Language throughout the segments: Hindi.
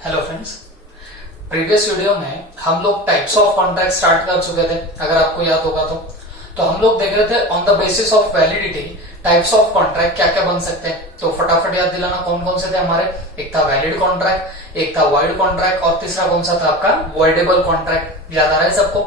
हेलो फ्रेंड्स, प्रीवियस वीडियो में हम लोग टाइप्स ऑफ कॉन्ट्रैक्ट स्टार्ट कर चुके थे। अगर आपको याद होगा तो हम लोग देख रहे थे on the basis of validity types of contract क्या क्या बन सकते हैं। तो फटाफट याद दिलाना कौन कौन से थे हमारे। एक था वैलिड कॉन्ट्रैक्ट, एक था वॉइड कॉन्ट्रैक्ट और तीसरा कौन सा था आपका वॉइडेबल कॉन्ट्रैक्ट। याद आ रहा है सबको?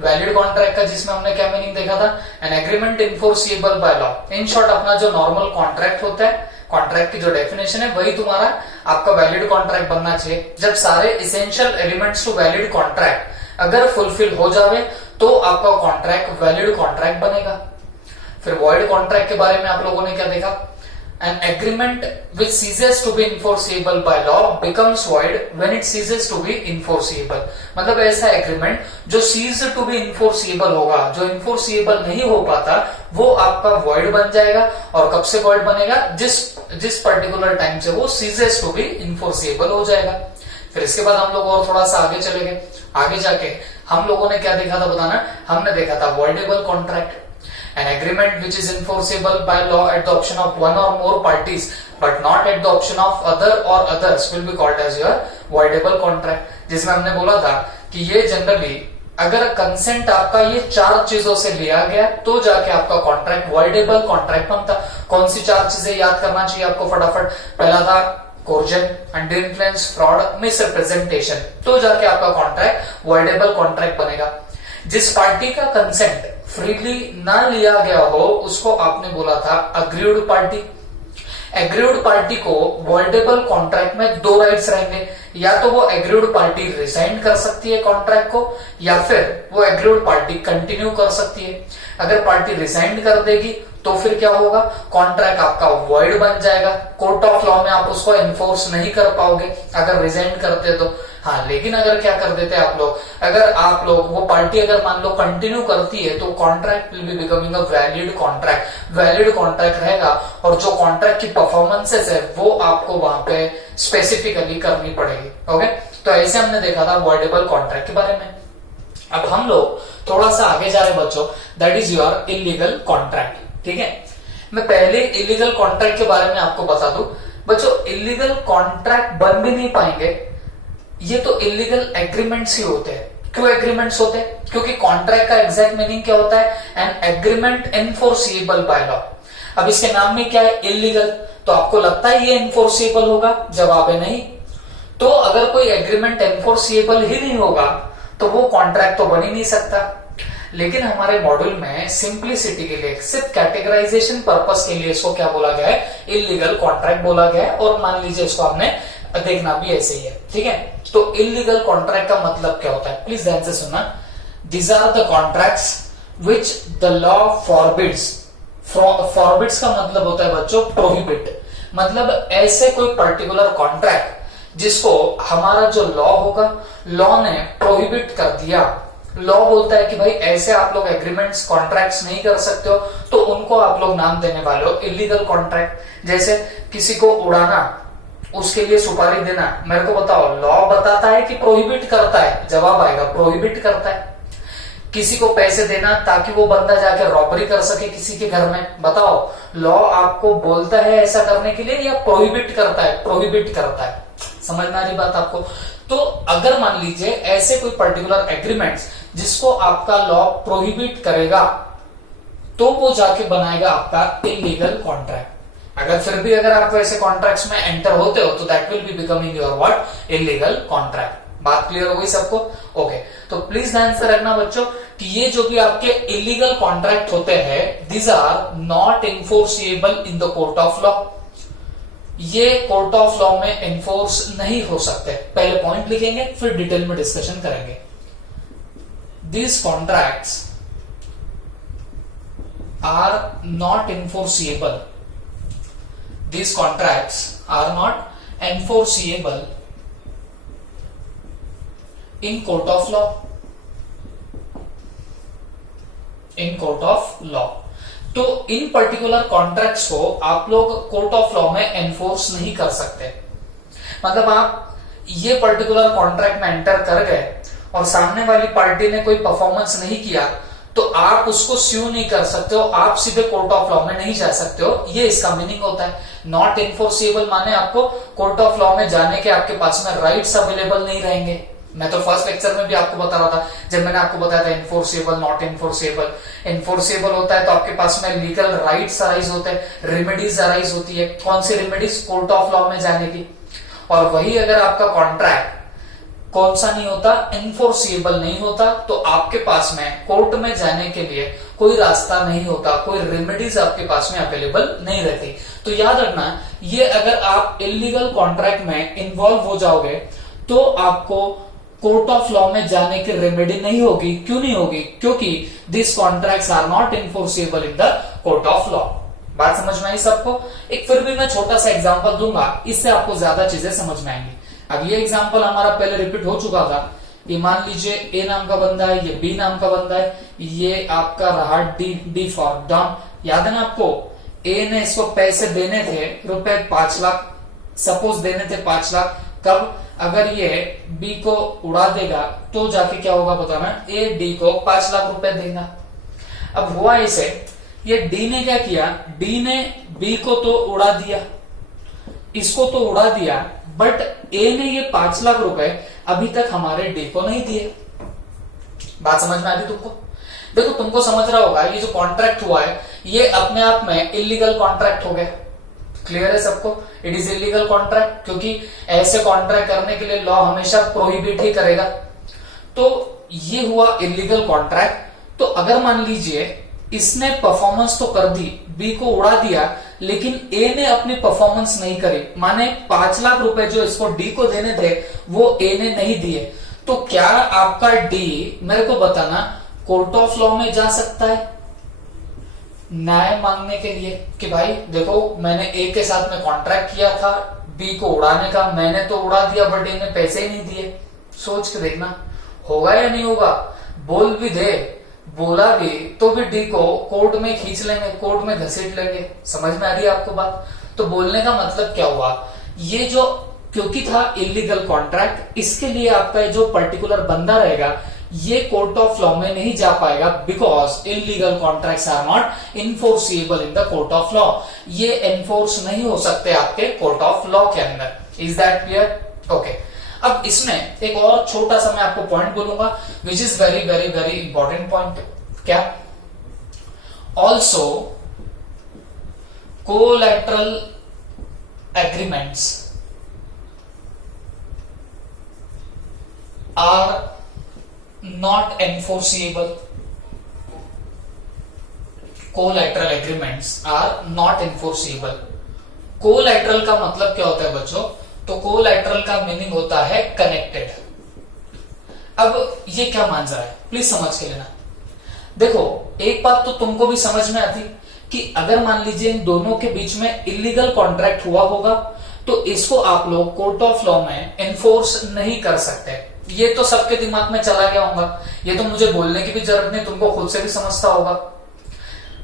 वैलिड कॉन्ट्रैक्ट का जिसमें हमने क्या मीनिंग देखा था, an agreement enforceable by law. In short अपना जो नॉर्मल कॉन्ट्रैक्ट होता है, कॉन्ट्रैक्ट की जो डेफिनेशन है वही तुम्हारा आपका वैलिड कॉन्ट्रैक्ट बनना चाहिए। जब सारे essential elements to valid contract अगर फुलफिल हो जावे तो आपका कॉन्ट्रैक्ट वैलिड कॉन्ट्रैक्ट बनेगा। फिर वॉइड कॉन्ट्रैक्ट के बारे में आप लोगों ने क्या देखा, an agreement which ceases to be enforceable by law becomes void when it ceases to be enforceable. मतलब ऐसा एग्रीमेंट जो सीज टू बी इनफोर्सिएबल होगा, जो इनफोर्सिएबल नहीं हो पाता, वो आपका वॉइड बन जाएगा। और कब से वॉइड बनेगा? जिस पर्टिकुलर टाइम से वो सीजेस टू बी इनफोर्सिएबल हो जाएगा। फिर इसके बाद हम लोग और थोड़ा सा आगे चले गए। आगे जाके हम लोगों ने क्या देखा था बताना, हमने देखा था voidable contract, an agreement which is enforceable by law at the option of one or more parties but not at the option of other or others will be called as your voidable contract। जिसमें हमने बोला था कि ये जनरली अगर कंसेंट आपका ये चार चीजों से लिया गया तो जाके आपका कॉन्ट्रैक्ट वॉइडेबल कॉन्ट्रैक्ट बनता। कौन सी चार चीजें याद करना चाहिए आपको फटाफट? पहला था coercion, under influence, fraud, misrepresentation. तो जाके आपका कॉन्ट्रैक्ट वॉइडेबल कॉन्ट्रैक्ट बनेगा। जिस पार्टी का कंसेंट फ्रीली ना लिया गया हो उसको आपने बोला था अग्रीड पार्टी। एग्रीड पार्टी को वॉइडेबल कॉन्ट्रैक्ट में दो राइट्स रहेंगे, या तो वो एग्रीड पार्टी रिजाइन कर सकती है कॉन्ट्रैक्ट को, या फिर वो एग्रीड पार्टी कंटिन्यू कर सकती है। अगर पार्टी रिजाइन कर देगी तो फिर क्या होगा, कॉन्ट्रैक्ट आपका वॉइड बन जाएगा। कोर्ट ऑफ लॉ में आप उसको एनफोर्स नहीं कर पाओगे अगर रिजाइन करते तो। हाँ, लेकिन अगर क्या कर देते आप लोग, अगर आप लोग वो पार्टी अगर मान लो कंटिन्यू करती है तो contract will be becoming a valid contract. Valid contract रहेगा और जो कॉन्ट्रैक्ट की परफॉर्मेंसेस है वो आपको वहां पे स्पेसिफिकली करनी पड़ेगी। ओके, तो ऐसे हमने देखा था वॉइडेबल कॉन्ट्रैक्ट के बारे में। अब हम लोग थोड़ा सा आगे जा रहे बच्चों, that is your illegal contract. ठीक है, मैं पहले इलीगल कॉन्ट्रैक्ट के बारे में आपको बता दूं बच्चों, इलीगल कॉन्ट्रैक्ट बन भी नहीं पाएंगे, ये तो इलीगल एग्रीमेंट्स ही होते हैं। क्यों एग्रीमेंट्स होते हैं? क्योंकि कॉन्ट्रैक्ट का एग्जैक्ट मीनिंग क्या होता है, an agreement enforceable by law. अब इसके नाम में क्या है, इलीगल, तो आपको लगता है ये एनफोर्सिएबल होगा? जवाब है नहीं। तो अगर कोई एग्रीमेंट एनफोर्सिएबल ही नहीं होगा तो वो कॉन्ट्रैक्ट तो बन ही नहीं सकता। लेकिन हमारे मॉड्यूल में सिंप्लिसिटी के लिए, सिर्फ कैटेगराइजेशन पर्पस के लिए इसको क्या बोला गया है, इलीगल कॉन्ट्रैक्ट बोला गया है। और मान लीजिए इसको हमने देखना भी ऐसे ही है। ठीक है, तो इलीगल कॉन्ट्रैक्ट का मतलब क्या होता है, प्लीज ध्यान से सुनना। These are the contracts which the law forbids. Forbids का मतलब होता है बच्चों प्रोहिबिट। मतलब ऐसे कोई पर्टिकुलर कॉन्ट्रैक्ट जिसको हमारा जो लॉ होगा, लॉ ने प्रोहिबिट कर दिया। लॉ बोलता है कि भाई ऐसे आप लोग एग्रीमेंट्स कॉन्ट्रैक्ट्स नहीं कर सकते हो, तो उनको आप लोग नाम देने वाले हो इलीगल कॉन्ट्रैक्ट। जैसे किसी को उड़ाना, उसके लिए सुपारी देना, मेरे को बताओ लॉ बताता है कि प्रोहिबिट करता है? जवाब आएगा प्रोहिबिट करता है। किसी को पैसे देना ताकि वो बंदा जाके रॉबरी कर सके किसी के घर में, बताओ लॉ आपको बोलता है ऐसा करने के लिए या प्रोहिबिट करता है? प्रोहिबिट करता है। समझ में आ रही बात आपको? तो अगर मान लीजिए ऐसे कोई पर्टिकुलर एग्रीमेंट्स जिसको आपका लॉ प्रोहिबिट करेगा तो वो जाके बनाएगा आपका इलीगल कॉन्ट्रैक्ट। अगर फिर भी अगर आप ऐसे कॉन्ट्रैक्ट्स में एंटर होते हो तो that will be becoming your what, illegal contract. बात क्लियर हो गई सबको? ओके, तो प्लीज ध्यान से रखना बच्चों कि ये जो भी आपके इलीगल कॉन्ट्रैक्ट होते हैं, these are not enforceable in the court of law. ये कोर्ट ऑफ लॉ में एनफोर्स नहीं हो सकते। पहले पॉइंट लिखेंगे फिर डिटेल में डिस्कशन करेंगे। These contracts are not enforceable. These contracts are not enforceable in court of law. In court of law. तो इन पर्टिकुलर कॉन्ट्रैक्ट्स को आप लोग कोर्ट ऑफ लॉ में एनफोर्स नहीं कर सकते। मतलब आप ये पर्टिकुलर कॉन्ट्रैक्ट में एंटर कर गए और सामने वाली पार्टी ने कोई परफॉर्मेंस नहीं किया तो आप उसको स्यू नहीं कर सकते हो, आप सीधे कोर्ट ऑफ लॉ में नहीं जा सकते हो, ये इसका मीनिंग होता है। नॉट इन्फोर्सिबल माने आपको कोर्ट ऑफ लॉ में जाने के आपके पास में राइट्स अवेलेबल नहीं रहेंगे। मैं तो फर्स्ट लेक्चर में भी आपको बता रहा था, जब मैंने आपको बताया था इन्फोर्सेबल नॉट इन्फोर्सेबल। इन्फोर्सेबल होता है तो आपके पास में लीगल राइट्स अराइज होते हैं, रेमेडीज अराइज होती है। कौन सी रेमेडीज? कोर्ट ऑफ लॉ में जाने की। और वही अगर आपका कॉन्ट्रैक्ट कौन सा नहीं होता? इन्फोर्सिबल नहीं होता, तो आपके पास में कोर्ट में जाने के लिए कोई रास्ता नहीं होता, कोई रेमेडीज आपके पास में अवेलेबल नहीं रहती। तो याद रखना, ये अगर आप इलीगल कॉन्ट्रैक्ट में इन्वॉल्व हो जाओगे तो आपको कोर्ट ऑफ लॉ में जाने की रेमेडी नहीं होगी। क्यों नहीं होगी? क्योंकि this contracts are not enforceable in the court of law. बात समझ में आई सबको? एक फिर भी मैं छोटा सा एग्जांपल दूंगा, इससे आपको ज्यादा चीजें समझ में आएंगी। अब ये एग्जांपल हमारा पहले रिपीट हो चुका था। ये मान लीजिए ए नाम का बंदा है, ये बी नाम का बंदा है, ये आपका रहा डी फॉर डॉन। याद है ना आपको? ए ने इसको पैसे देने थे रुपए 5 लाख, सपोज देने थे 5 लाख। कब? अगर ये बी को उड़ा देगा तो जाके क्या होगा बताना? ए डी को 5 लाख रुपए देगा। अब हुआ इसे, ये डी ने क्या किया? डी ने बी को तो उड़ा दिया, इसको तो उड़ा दिया, बट ए ने ये 5 लाख रुपए अभी तक हमारे डी को नहीं दिए। बात समझ में आ रही तुमको? देखो तुमको समझ रहा होगा, ये जो कॉन्ट्रैक्ट हुआ है ये अपने आप में इलीगल कॉन्ट्रैक्ट हो गया। क्लियर है सबको? इट इज इलीगल कॉन्ट्रैक्ट, क्योंकि ऐसे कॉन्ट्रैक्ट करने के लिए लॉ हमेशा प्रोहिबिट ही करेगा। तो ये हुआ इलीगल कॉन्ट्रैक्ट। तो अगर मान लीजिए इसने परफॉर्मेंस तो कर दी, बी को उड़ा दिया, लेकिन ए ने अपनी परफॉर्मेंस नहीं करी, माने 5 लाख रुपए जो इसको डी को देने थे वो ए ने नहीं दिए, तो क्या आपका डी, मेरे को बताना, कोर्ट ऑफ लॉ में जा सकता है न्याय मांगने के लिए कि भाई देखो मैंने ए के साथ में कॉन्ट्रैक्ट किया था बी को उड़ाने का, मैंने तो उड़ा दिया बट ए ने पैसे ही नहीं दिए। सोच के देखना होगा या नहीं होगा। बोल भी दे, बोला भी तो भी डी को कोर्ट में खींच लेंगे, कोर्ट में घसीट लेंगे। समझ में आ रही है आपको बात? तो बोलने का मतलब क्या हुआ, ये जो क्योंकि था इलीगल कॉन्ट्रैक्ट, इसके लिए आपका जो पर्टिकुलर बंदा रहेगा ये कोर्ट ऑफ लॉ में नहीं जा पाएगा, because illegal contracts are not enforceable in the court of law. ये एनफोर्स नहीं हो सकते आपके कोर्ट ऑफ लॉ के अंदर। Is that clear? ओके। अब इसमें एक और छोटा सा मैं आपको पॉइंट बोलूंगा which is very very very important point. क्या? Also collateral agreements are not enforceable. Collateral agreements are not enforceable. Collateral का मतलब क्या होता है बच्चों? तो कोलैटरल का मीनिंग होता है कनेक्टेड। अब ये क्या मान रहा है, प्लीज समझ के लेना। देखो एक बात तो तुमको भी समझ में आती कि अगर मान लीजिए इन दोनों के बीच में इलीगल कॉन्ट्रैक्ट हुआ होगा तो इसको आप लोग कोर्ट ऑफ लॉ में एनफोर्स नहीं कर सकते। ये तो सबके दिमाग में चला गया होगा, ये तो मुझे बोलने की भी जरूरत नहीं, तुमको खुद से भी समझता होगा।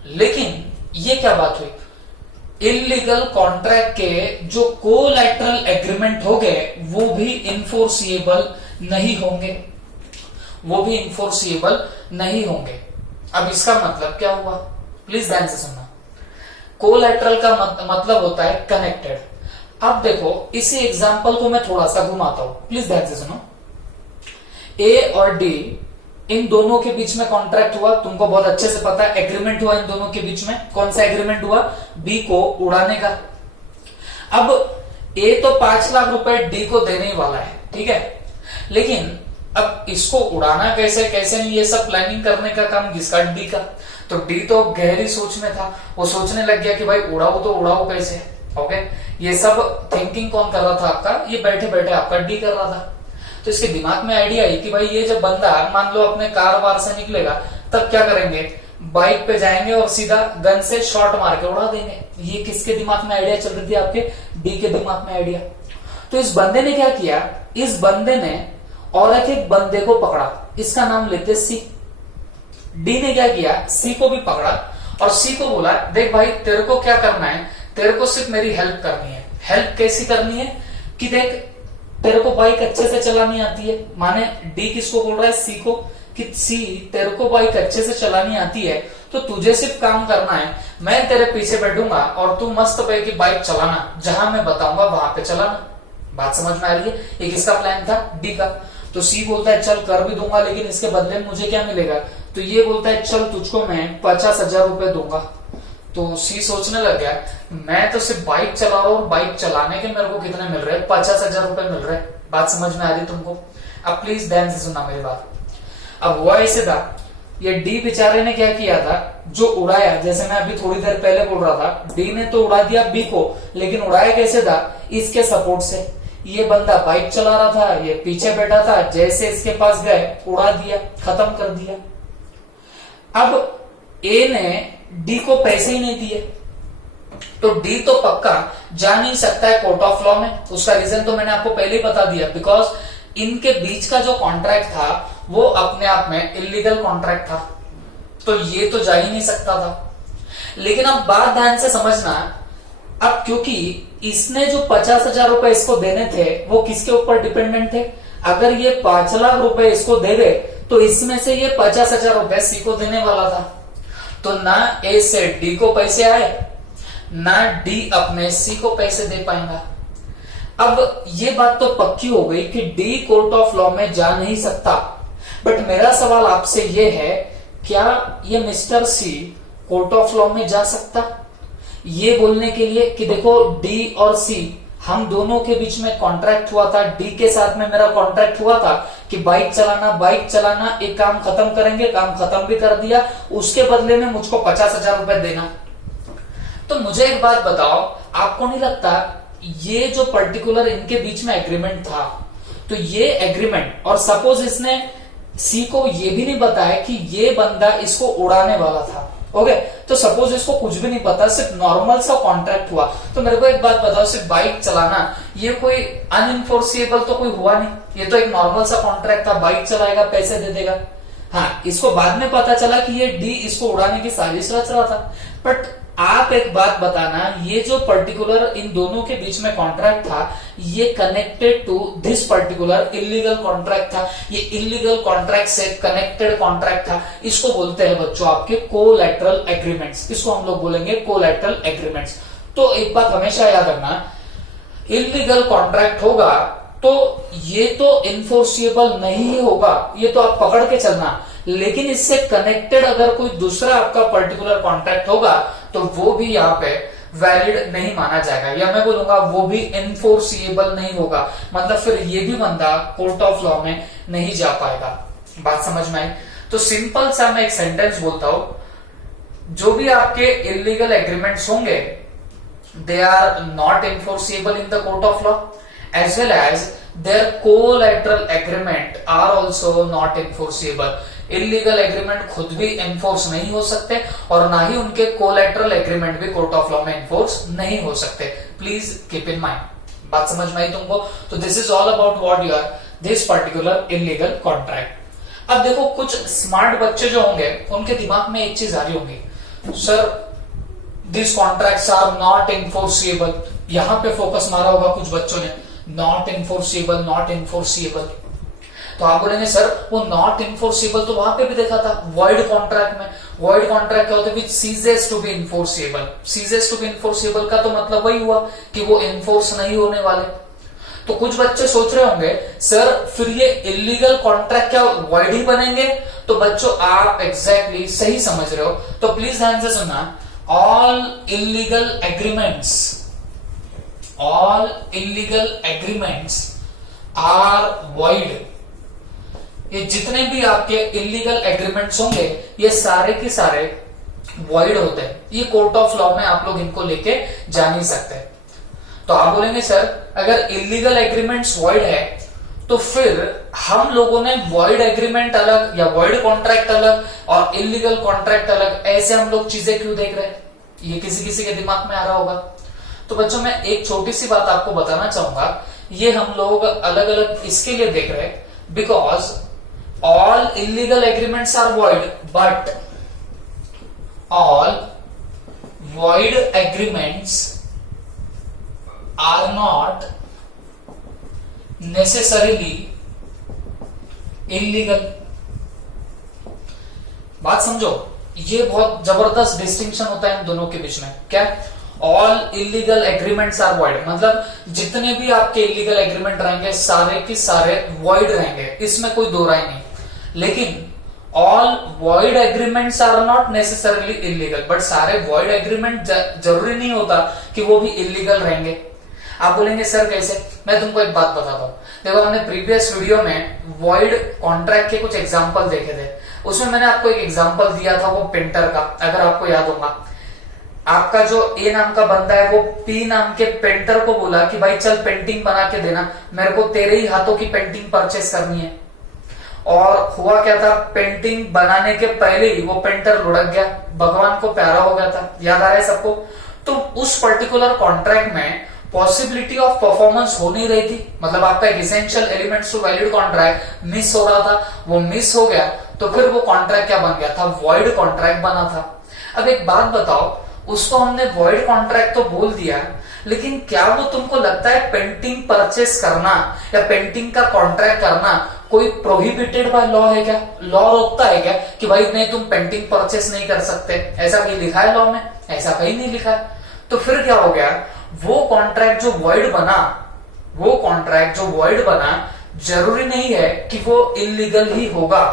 लेकिन ये क्या बात हुई, इलीगल कॉन्ट्रैक्ट के जो कोलैटरल एग्रीमेंट हो गए वो भी इन्फोर्सिएबल नहीं होंगे, वो भी इन्फोर्सिएबल नहीं होंगे। अब इसका मतलब क्या हुआ, प्लीज ध्यान से सुनना। कोलैटरल का मतलब होता है कनेक्टेड। अब देखो इसी एग्जांपल को मैं थोड़ा सा घुमाता हूं, प्लीज ध्यान से सुनो। ए और डी इन दोनों के बीच में कॉन्ट्रैक्ट हुआ, तुमको बहुत अच्छे से पता है, एग्रीमेंट हुआ इन दोनों के बीच में। कौन सा एग्रीमेंट हुआ? बी को उड़ाने का। अब ए तो 5 लाख रुपए डी को देने ही वाला है, ठीक है, लेकिन अब इसको उड़ाना कैसे कैसे नहीं, ये सब प्लानिंग करने का काम किसका? डी का। तो डी तो गहरी सोच में था, वो सोचने लग गया कि भाई उड़ाओ तो उड़ाओ कैसे। ओके, ये सब थिंकिंग कौन कर रहा था आपका? ये बैठे बैठे आपका डी कर रहा था। तो इसके दिमाग में आइडिया आई कि भाई ये जब बंदा मान लो अपने कार वार से निकलेगा तब क्या करेंगे, बाइक पे जाएंगे और सीधा गन से शॉट मार के उड़ा देंगे। ये किसके दिमाग में आइडिया चल रही थी? आपके डी के दिमाग में आइडिया। तो इस बंदे ने क्या किया, इस बंदे ने और एक बंदे को पकड़ा, इसका नाम लेते सी। डी ने क्या किया, सी को भी पकड़ा और सी को बोला देख भाई तेरे को क्या करना है, तेरे को सिर्फ मेरी हेल्प करनी है। हेल्प कैसी करनी है कि देख तेरे को बाइक अच्छे से चलानी आती है, माने डी किसको बोल रहा है? सी को, कि सी तेरे को बाइक अच्छे से चलानी आती है तो तुझे सिर्फ काम करना है, मैं तेरे पीछे बैठूंगा और तू मस्त पे की बाइक चलाना, जहां मैं बताऊंगा वहां पे चलाना। बात समझ में आ रही है? ये किसका प्लान था? डी का। तो सी बोलता है चल कर भी दूंगा लेकिन इसके बदले में मुझे क्या मिलेगा? तो ये बोलता है चल तुझको मैं 50,000 रुपए दूंगा। तो सी सोचने लग गया मैं तो सिर्फ बाइक चला रहा हूँ और बाइक चलाने के मेरे को कितने मिल रहे हैं? 50,000 रुपए मिल रहे हैं। बात समझ में आ रही तुमको? अब प्लीज ध्यान से सुनना मेरी बात। अब हुआ ऐसे था, ये डी बेचारे ने क्या किया था, जो उड़ाया, जैसे मैं अभी थोड़ी देर पहले बोल रहा था, डी ने तो उड़ा दिया बी को, लेकिन उड़ाया कैसे था? इसके सपोर्ट से। ये बंदा बाइक चला रहा था, ये पीछे बैठा था, जैसे इसके पास गए उड़ा दिया, खत्म कर दिया। अब ए ने डी को पैसे ही नहीं दिए, तो डी तो पक्का जा नहीं सकता है कोर्ट ऑफ लॉ में। उसका रीजन तो मैंने आपको पहले ही बता दिया, बिकॉज इनके बीच का जो कॉन्ट्रैक्ट था वो अपने आप में इलीगल कॉन्ट्रैक्ट था, तो ये तो जा ही नहीं सकता था। लेकिन अब बात ध्यान से समझना, अब क्योंकि इसने जो 50,000 रुपए इसको देने थे वो किसके ऊपर डिपेंडेंट थे? अगर ये 5 लाख रुपए इसको दे दे तो इसमें से ये 50,000 रुपए सी को देने वाला था। तो ना ए से डी को पैसे आए, ना डी अपने सी को पैसे दे पाएगा। अब ये बात तो पक्की हो गई कि डी कोर्ट ऑफ लॉ में जा नहीं सकता, बट मेरा सवाल आपसे ये है, क्या ये mister C court of law में जा सकता? ये बोलने के लिए कि देखो डी और सी हम दोनों के बीच में कॉन्ट्रैक्ट हुआ था, डी के साथ में मेरा कॉन्ट्रैक्ट हुआ था कि बाइक चलाना, एक काम खत्म करेंगे, काम खत्म भी कर दिया, उसके बदले में मुझको 50,000 रुपए देना। तो मुझे एक बात बताओ, आपको नहीं लगता ये जो पर्टिकुलर इनके बीच में एग्रीमेंट था, तो ये एग्रीमेंट, और सपोज इसने सी को ये भी नहीं बताया कि ये बंदा इसको उड़ाने वाला था, ओके, तो सपोज इसको कुछ भी नहीं पता, सिर्फ नॉर्मल सा कॉन्ट्रैक्ट हुआ, तो मेरे को एक बात बताओ, सिर्फ बाइक चलाना ये कोई अनइनफोर्सिएबल तो कोई हुआ नहीं, ये तो एक नॉर्मल सा कॉन्ट्रैक्ट था, बाइक चलाएगा पैसे दे देगा। हाँ, इसको बाद में पता चला कि ये डी इसको उड़ाने की साजिश रच रहा था, बट आप एक बात बताना, ये जो पर्टिकुलर इन दोनों के बीच में कॉन्ट्रैक्ट था, ये connected to this particular illegal contract था, ये इलीगल कॉन्ट्रैक्ट से कनेक्टेड कॉन्ट्रैक्ट था। इसको बोलते हैं बच्चों आपके कोलैटरल एग्रीमेंट्स, इसको हम लोग बोलेंगे कोलैटरल एग्रीमेंट्स। तो एक बात हमेशा याद रखना, इलीगल कॉन्ट्रैक्ट होगा तो ये तो इनफोर्सिएबल नहीं होगा, ये तो आप पकड़ के चलना, लेकिन इससे कनेक्टेड अगर कोई दूसरा आपका पर्टिकुलर कॉन्ट्रैक्ट होगा तो वो भी यहाँ पे वैलिड नहीं माना जाएगा, या मैं बोलूंगा वो भी इनफोर्सिएबल नहीं होगा, मतलब फिर ये भी बंदा कोर्ट ऑफ लॉ में नहीं जा पाएगा। बात समझ में आई? तो सिंपल सा मैं एक सेंटेंस बोलता हूं, जो भी आपके इलीगल एग्रीमेंट्स होंगे they are not enforceable in the court of law, as well as their collateral agreement are also not enforceable। Illegal agreement खुद भी एनफोर्स नहीं हो सकते और ना ही उनके कोलैटरल एग्रीमेंट भी कोर्ट ऑफ लॉ में एनफोर्स नहीं हो सकते। Please keep in mind. बात समझ में आई तुमको? तो this is all about what you are this particular illegal contract. अब देखो, कुछ स्मार्ट बच्चे जो होंगे उनके दिमाग में एक चीज आ रही होंगी, sir this contracts are not enforceable. यहां पे फोकस मारा होगा कुछ बच्चों ने, नॉट इनफोर्सिएबल, नॉट इनफोर्सिएबल। तो आप बोलेंगे सर वो नॉट इनफोर्सिएबल तो वहां पे भी देखा था वॉइड कॉन्ट्रैक्ट में। वॉइड कॉन्ट्रैक्ट क्या होता है? Which ceases to be enforceable. Ceases to be enforceable का तो मतलब वही हुआ कि वो इनफोर्स नहीं होने वाले। तो कुछ बच्चे सोच रहे होंगे सर फिर ये इलीगल कॉन्ट्रैक्ट क्या वॉइड ही बनेंगे? तो बच्चों आप एग्जैक्टली सही समझ रहे हो। तो प्लीज ध्यान से सुनना, all illegal agreements are void. ये जितने भी आपके इलीगल एग्रीमेंट्स होंगे ये सारे के सारे वॉइड होते हैं। ये कोर्ट ऑफ लॉ में आप लोग इनको लेके जा नहीं सकते। तो आप बोलेंगे सर अगर इलीगल एग्रीमेंट्स वॉइड है तो फिर हम लोगों ने वॉइड एग्रीमेंट अलग या वॉइड कॉन्ट्रैक्ट अलग और इलीगल कॉन्ट्रैक्ट अलग, ऐसे हम लोग चीजें क्यों देख रहे हैं? ये किसी किसी के दिमाग में आ रहा होगा। तो बच्चों मैं एक छोटी सी बात आपको बताना चाहूंगा, ये हम लोग अलग अलग इसके लिए देख रहे हैं because all illegal agreements are void, but all void agreements are not necessarily illegal। बात समझो, ये बहुत जबरदस्त डिस्टिंक्शन होता है इन दोनों के बीच में। क्या? All illegal agreements are void, मतलब जितने भी आपके इलीगल एग्रीमेंट रहेंगे सारे के सारे वॉइड रहेंगे, इसमें कोई दो राय नहीं। लेकिन all void agreements are not necessarily illegal, but सारे वॉइड एग्रीमेंट जरूरी नहीं होता कि वो भी इलीगल रहेंगे। आप बोलेंगे सर कैसे? मैं तुमको एक बात बताता हूं। देखो, हमने प्रीवियस वीडियो में वॉइड कॉन्ट्रैक्ट के कुछ एग्जांपल देखे थे। उसमें मैंने आपको एक एग्जांपल दिया था वो पेंटर का, अगर आपको याद होगा। आपका जो ए नाम का बंदा है वो पी नाम के पेंटर को बोला कि भाई चल पेंटिंग बना के देना, मेरे को तेरे ही हाथों की पेंटिंग परचेस करनी है। और हुआ क्या था, पेंटिंग बनाने के पहले ही वो पेंटर लुढ़क गया, भगवान को प्यारा हो गया था। याद आ रहा है सबको? तो उस पर्टिकुलर कॉन्ट्रैक्ट में पॉसिबिलिटी ऑफ परफॉर्मेंस हो नहीं रही थी, मतलब आपका एक essential elements to valid contract miss हो रहा था, वो मिस हो गया। तो फिर वो कॉन्ट्रैक्ट क्या बन गया था? वॉइड कॉन्ट्रैक्ट बना था। अब एक बात बताओ, उसको हमने वॉइड कॉन्ट्रैक्ट तो बोल दिया, लेकिन क्या वो तुमको लगता है पेंटिंग परचेस करना या पेंटिंग का कॉन्ट्रैक्ट करना कोई प्रोहिबिटेड बाय लॉ है क्या? लॉ रोकता है क्या कि भाई नहीं तुम पेंटिंग परचेस नहीं कर सकते? ऐसा कहीं लिखा है लॉ में? ऐसा कहीं नहीं लिखा है। तो फिर क्या हो गया, वो कॉन्ट्रैक्ट जो वॉइड बना, वो कॉन्ट्रैक्ट जो वॉइड बना जरूरी नहीं है कि वो इलीगल ही होगा।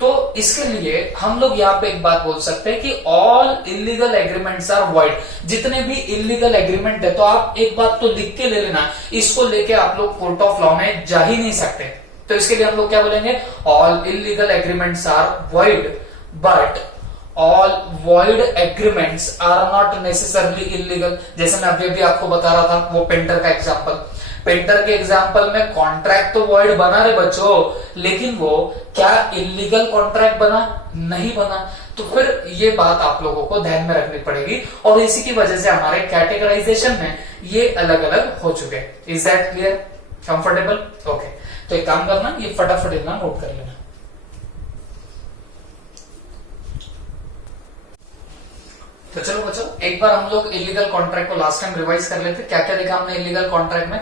तो इसके लिए हम लोग यहाँ पे एक बात बोल सकते हैं कि all illegal agreements are void. जितने भी इलीगल एग्रीमेंट है, तो आप एक बात तो लिख के ले लेना, इसको लेके आप लोग कोर्ट ऑफ लॉ में जा ही नहीं सकते। तो इसके लिए हम लोग क्या बोलेंगे? All illegal agreements are void, but all void agreements are not necessarily illegal. जैसे मैं अभी अभी आपको बता रहा था वो पेंटर का एग्जांपल, पेंटर के एग्जांपल में कॉन्ट्रैक्ट तो वॉइड बना रहे बच्चों, लेकिन वो क्या इलीगल कॉन्ट्रैक्ट बना? नहीं बना। तो फिर ये बात आप लोगों को ध्यान में रखनी पड़ेगी, और इसी की वजह से हमारे कैटेगराइजेशन में ये अलग अलग हो चुके हैं। Is that clear? Comfortable? Okay, तो एक काम करना, ये फटाफट इतना नोट कर लेना। तो चलो बच्चों, एक बार हम लोग इलीगल कॉन्ट्रैक्ट को लास्ट टाइम रिवाइज कर लेते। क्या क्या देखा हमने इलीगल कॉन्ट्रैक्ट में?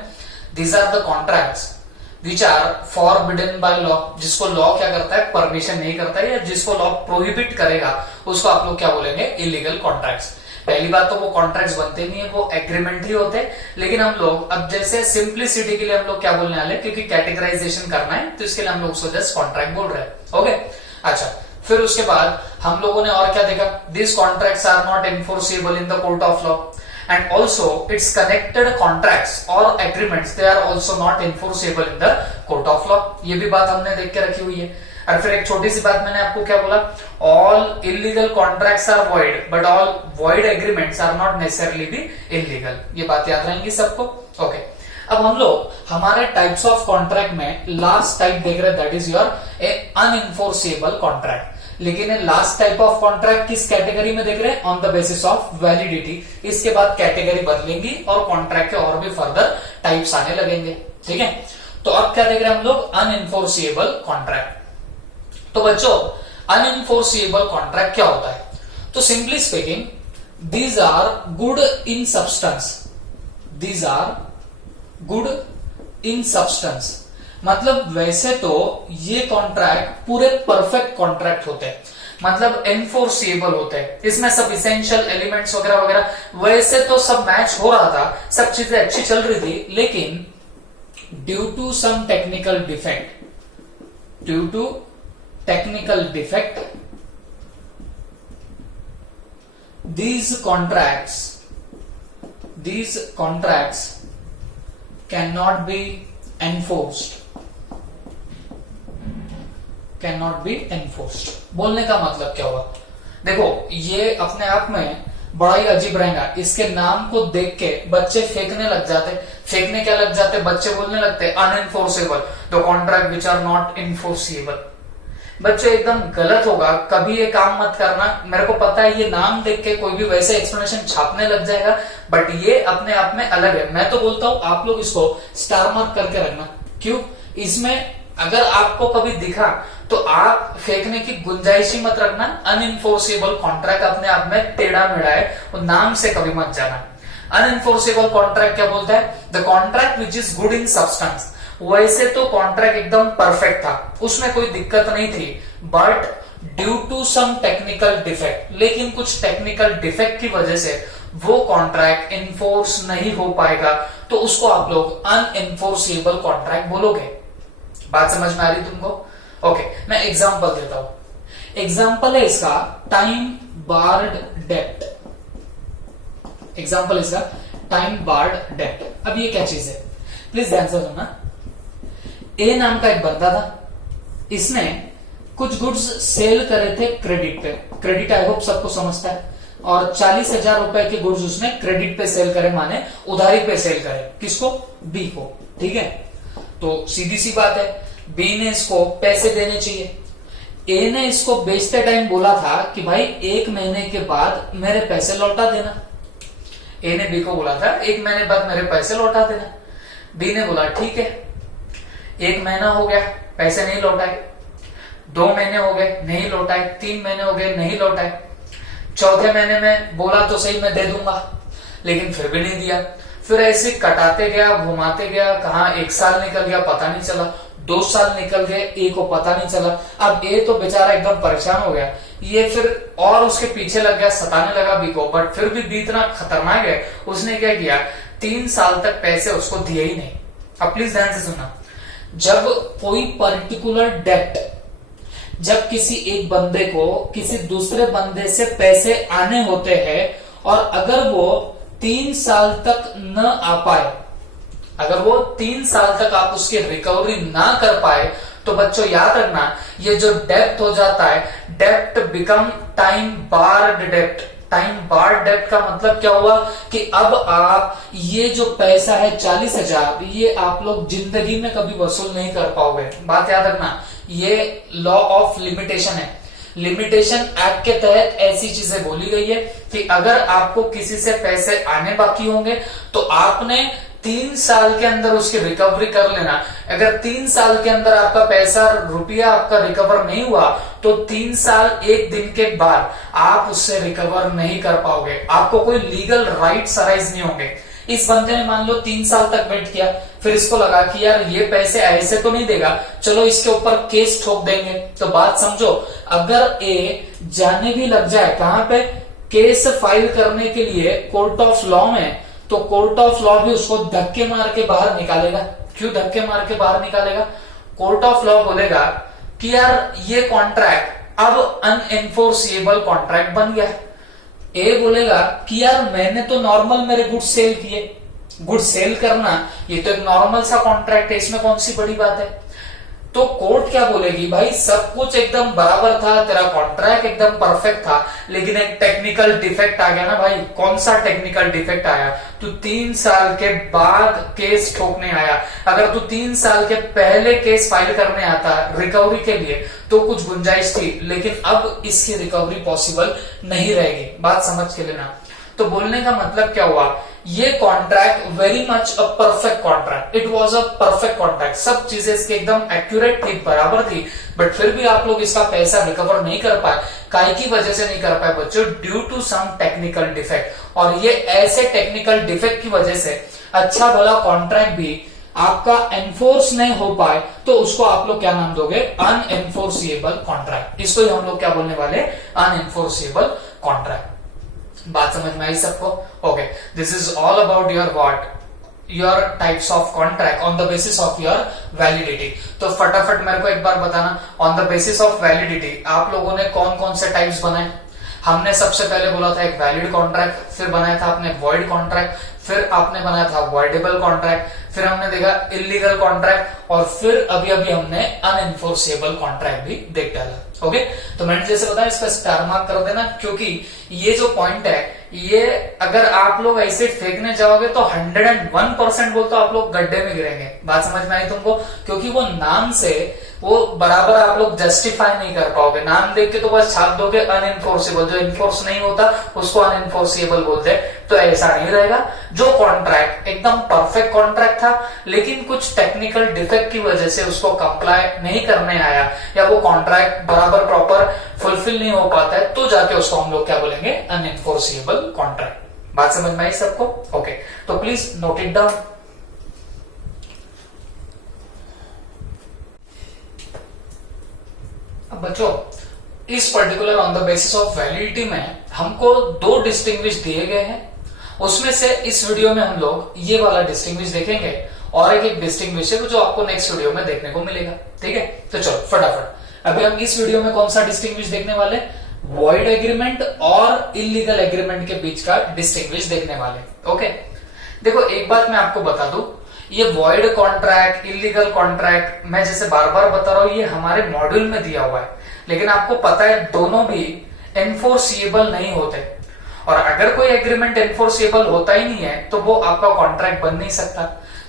These are the contracts which are forbidden by law, जिसको लॉ क्या करता है? परमिशन नहीं करता है, या जिसको लॉ प्रोहिबिट करेगा उसको आप लोग क्या बोलेंगे? Illegal contracts. पहली बात तो वो कॉन्ट्रैक्ट्स बनते नहीं है, वो एग्रीमेंट ही होते हैं। लेकिन हम लोग अब जैसे सिंप्लिसिटी के लिए हम लोग क्या बोलने वाले, क्योंकि कैटेगराइजेशन करना है तो इसके लिए हम लोग उसको जस्ट कॉन्ट्रैक्ट बोल रहे हैं। ओके, अच्छा, फिर उसके बाद हम लोगों ने और क्या देखा? This contracts are not enforceable in the court of law, and also its connected contracts or agreements, they are also not enforceable in the court of law। ये भी बात हमने देख के रखी हुई है। और फिर एक छोटी सी बात मैंने आपको क्या बोला? all illegal contracts are void, but all void agreements are not necessarily be illegal। ये बात याद रहेंगी सबको? ओके, अब हम लोग हमारे टाइप्स ऑफ कॉन्ट्रैक्ट में लास्ट टाइप देख रहे हैं, दैट इज योर अनइनफोर्सेबल कॉन्ट्रैक्ट। लेकिन लास्ट टाइप ऑफ कॉन्ट्रैक्ट किस कैटेगरी में देख रहे हैं? On the basis of validity. इसके बाद कैटेगरी बदलेंगी और कॉन्ट्रैक्ट के और भी फर्दर टाइप्स आने लगेंगे। ठीक है, तो अब क्या देख रहे हैं हम लोग? Unenforceable contract. तो बच्चों, अनइनफोर्सेबल कॉन्ट्रैक्ट क्या होता है? तो simply speaking, these are good in substance, these are good in substance. मतलब वैसे तो ये कॉन्ट्रैक्ट पूरे परफेक्ट कॉन्ट्रैक्ट होते हैं, मतलब एनफोर्सेबल होते हैं, इसमें सब इसेंशियल एलिमेंट्स वगैरह वगैरह वैसे तो सब मैच हो रहा था, सब चीजें अच्छी चल रही थी। लेकिन due to some technical defect, due to technical defect, these contracts cannot be enforced, cannot be enforced। बोलने का मतलब क्या हुआ? देखो, ये अपने आप में बड़ा ही अजीब रहेगा। इसके नाम को देख के बच्चे फेंकने लग जाते, फेंकने क्या लग जाते? बच्चे बोलने लगते unenforceable, the contract which are not enforceable. बच्चों एकदम गलत होगा, कभी ये काम मत करना। मेरे को पता है ये नाम देख के कोई भी वैसे एक्सप्लेनेशन छापने लग जाएगा, बट ये अपने आप में अलग है। मैं तो बोलता हूं आप लोग इसको स्टार मार्क करके रखना। क्यों? इसमें अगर आपको कभी दिखा तो आप फेंकने की गुंजाइश ही मत रखना। अनइनफोर्सेबल कॉन्ट्रैक्ट अपने आप में टेढ़ा मेढ़ा है, वो नाम से कभी मत जाना। अनइनफोर्सेबल कॉन्ट्रैक्ट क्या बोलता है? The contract which is good in substance. वैसे तो कॉन्ट्रैक्ट एकदम परफेक्ट था, उसमें कोई दिक्कत नहीं थी, but due to some technical defect, लेकिन कुछ टेक्निकल डिफेक्ट की वजह से वो कॉन्ट्रैक्ट इन्फोर्स नहीं हो पाएगा, तो उसको आप लोग अनएनफोर्सेबल कॉन्ट्रैक्ट बोलोगे। बात समझ में आ रही तुमको? ओके, मैं एग्जांपल देता हूं। एग्जांपल है इसका टाइम बार्ड डेब्ट। एग्जांपल इसका टाइम बार्ड डेब्ट। अब ये क्या चीज है, प्लीज ध्यान से सुनना। ए नाम का एक बंदा था, इसने कुछ गुड्स सेल करे थे क्रेडिट पे। क्रेडिट आई होप सबको समझता है। और 40,000 रुपए के गुड्स उसने क्रेडिट पे सेल करे, माने उधारी पे सेल करे। किसको? बी को। ठीक है, तो सीधी सी बात है, बी ने इसको पैसे देने चाहिए। ए ने इसको बेचते टाइम बोला था कि भाई 1 महीने के बाद मेरे पैसे लौटा देना। ए ने बी को बोला था 1 महीने बाद मेरे पैसे लौटा देना। बी ने बोला ठीक है। 1 महीना हो गया, पैसे नहीं लौटाए। 2 महीने हो गए, नहीं लौटाए। 3 महीने हो गए, नहीं लौटाए। चौथे महीने में बोला तो सही मैं दे दूंगा, लेकिन फिर भी नहीं दिया। फिर ऐसे कटाते गया, घुमाते गया, कहा 1 साल निकल गया पता नहीं चला, 2 साल निकल गए, ए को पता नहीं चला। अब ए तो बेचारा एकदम परेशान हो गया। ये फिर और उसके पीछे लग गया, सताने लगा बी को। बट फिर भी बी इतना खतरनाक है, उसने क्या किया, 3 साल तक पैसे उसको दिए ही नहीं। अब प्लीज ध्यान से सुनना, जब कोई पर्टिकुलर डेब्ट, जब किसी एक बंदे को किसी दूसरे बंदे से पैसे आने होते हैं और अगर वो 3 साल तक न आ पाए, अगर वो 3 साल तक आप उसकी रिकवरी ना कर पाए, तो बच्चों याद रखना, ये जो डेब्ट हो जाता है, डेब्ट बिकम टाइम बार्ड डेब्ट। टाइम बार्ड डेब्ट का मतलब क्या हुआ कि अब आप ये जो पैसा है 40,000, ये आप लोग जिंदगी में कभी वसूल नहीं कर पाओगे। बात याद रखना, ये लॉ ऑफ लिमिटेशन है। लिमिटेशन एक्ट के तहत ऐसी चीजें बोली गई है कि अगर आपको किसी से पैसे आने बाकी होंगे तो आपने 3 साल के अंदर उसकी रिकवरी कर लेना। अगर 3 साल के अंदर आपका पैसा, रुपया आपका रिकवर नहीं हुआ, तो 3 साल 1 दिन के बाद आप उससे रिकवर नहीं कर पाओगे। आपको कोई लीगल राइट्स अराइज नहीं होंगे। इस बंदे ने मान लो 3 साल तक वेट किया, फिर इसको लगा कि यार ये पैसे ऐसे तो नहीं देगा, चलो इसके ऊपर केस ठोक देंगे। तो बात समझो, अगर ए जाने भी लग जाए कहां पे, केस फाइल करने के लिए कोर्ट ऑफ लॉ में, तो कोर्ट ऑफ लॉ भी उसको धक्के मार के बाहर निकालेगा। क्यों धक्के मार के बाहर निकालेगा? कोर्ट ऑफ लॉ बोलेगा कि यार ये कॉन्ट्रैक्ट अब अनएनफोर्सेबल कॉन्ट्रैक्ट बन गया। ए बोलेगा कि यार मैंने तो नॉर्मल मेरे गुड्स सेल किए, गुड्स सेल करना ये तो एक नॉर्मल सा कॉन्ट्रैक्ट है, इसमें कौन सी बड़ी बात है। तो कोर्ट क्या बोलेगी, भाई सब कुछ एकदम बराबर था, तेरा कॉन्ट्रैक्ट एकदम परफेक्ट था, लेकिन एक टेक्निकल डिफेक्ट आ गया ना भाई। कौन सा टेक्निकल डिफेक्ट आया? तू 3 साल के बाद केस ठोकने आया। अगर तू 3 साल के पहले केस फाइल करने आता रिकवरी के लिए तो कुछ गुंजाइश थी, लेकिन अब इसकी रिकवरी पॉसिबल नहीं रहेगी। बात समझ के लेना। तो बोलने का मतलब क्या हुआ, ये contract very much a perfect contract, it was a perfect contract. सब चीजें इसके एकदम एक्यूरेट थी, बराबर थी, बट फिर भी आप लोग इसका पैसा रिकवर नहीं कर पाए। काहे की वजह से नहीं कर पाए बच्चों? Due to some technical defect. और ये ऐसे टेक्निकल डिफेक्ट की वजह से अच्छा भला कॉन्ट्रैक्ट भी आपका एनफोर्स नहीं हो पाए, तो उसको आप लोग क्या नाम दोगे? अनएनफोर्सिएबल कॉन्ट्रैक्ट। इसको ही हम लोग क्या बोलने वाले? अनएनफोर्सिएबल कॉन्ट्रैक्ट। बात समझ में आई सबको? Okay, this is all about your what, your types of contract on the basis of your validity. तो फटाफट मेरे को एक बार बताना, on the basis of validity आप लोगों ने कौन कौन से टाइप्स बनाए? हमने सबसे पहले बोला था एक वैलिड कॉन्ट्रैक्ट, फिर बनाया था आपने वॉइड कॉन्ट्रैक्ट, फिर आपने बनाया था वॉइडेबल कॉन्ट्रैक्ट, फिर हमने देखा इलीगल कॉन्ट्रैक्ट, और फिर अभी अभी हमने अनएनफोर्सेबल कॉन्ट्रैक्ट भी देख डाला। ओके, तो मैंने जैसे बताया इस पर स्टार मार्क कर देना, क्योंकि ये जो पॉइंट है ये अगर आप लोग ऐसे फेंकने जाओगे तो 101% बोलते आप लोग गड्ढे में गिरेंगे। बात समझ में आई तुमको? क्योंकि वो नाम से वो बराबर आप लोग जस्टिफाई नहीं कर पाओगे। नाम देख के तो बस छाप दोगे अनएनफोर्सेबल, जो इन्फोर्स नहीं होता उसको अनएनफोर्सेबल बोलते हैं। तो ऐसा नहीं रहेगा। जो कॉन्ट्रैक्ट एकदम परफेक्ट कॉन्ट्रैक्ट था, लेकिन कुछ टेक्निकल डिफेक्ट की वजह से उसको कंप्लाई नहीं करने आया, या वो कॉन्ट्रैक्ट बराबर प्रॉपर फुलफिल नहीं हो पाता है, तो जाके उसको हम लोग क्या बोलेंगे? अनएनफोर्सेबल कॉन्ट्रैक्ट। बात समझ में आई सबको? ओके, तो प्लीज नोट इट डाउन। अब बच्चों इस particular on the basis of validity में हमको दो डिस्टिंग्विश दिए गए हैं, उसमें से इस वीडियो में हम लोग ये वाला डिस्टिंग्विश देखेंगे और एक डिस्टिंग्विश है जो आपको नेक्स्ट वीडियो में देखने को मिलेगा। ठीक है, तो चलो फटाफट अभी हम इस वीडियो में कौन सा डिस्टिंग्विश देखने वाले, वॉइड एग्रीमेंट और इलीगल एग्रीमेंट के बीच का डिस्टिंग्विश देखने वाले। ओके, देखो एक बात मैं आपको बता दूं, ये वॉइड कॉन्ट्रैक्ट, इलीगल कॉन्ट्रैक्ट, मैं जैसे बार बार बता रहा हूं ये हमारे मॉड्यूल में दिया हुआ है, लेकिन आपको पता है दोनों भी एनफोर्सिएबल नहीं होते, और अगर कोई एग्रीमेंट एनफोर्सिएबल होता ही नहीं है तो वो आपका कॉन्ट्रैक्ट बन नहीं सकता।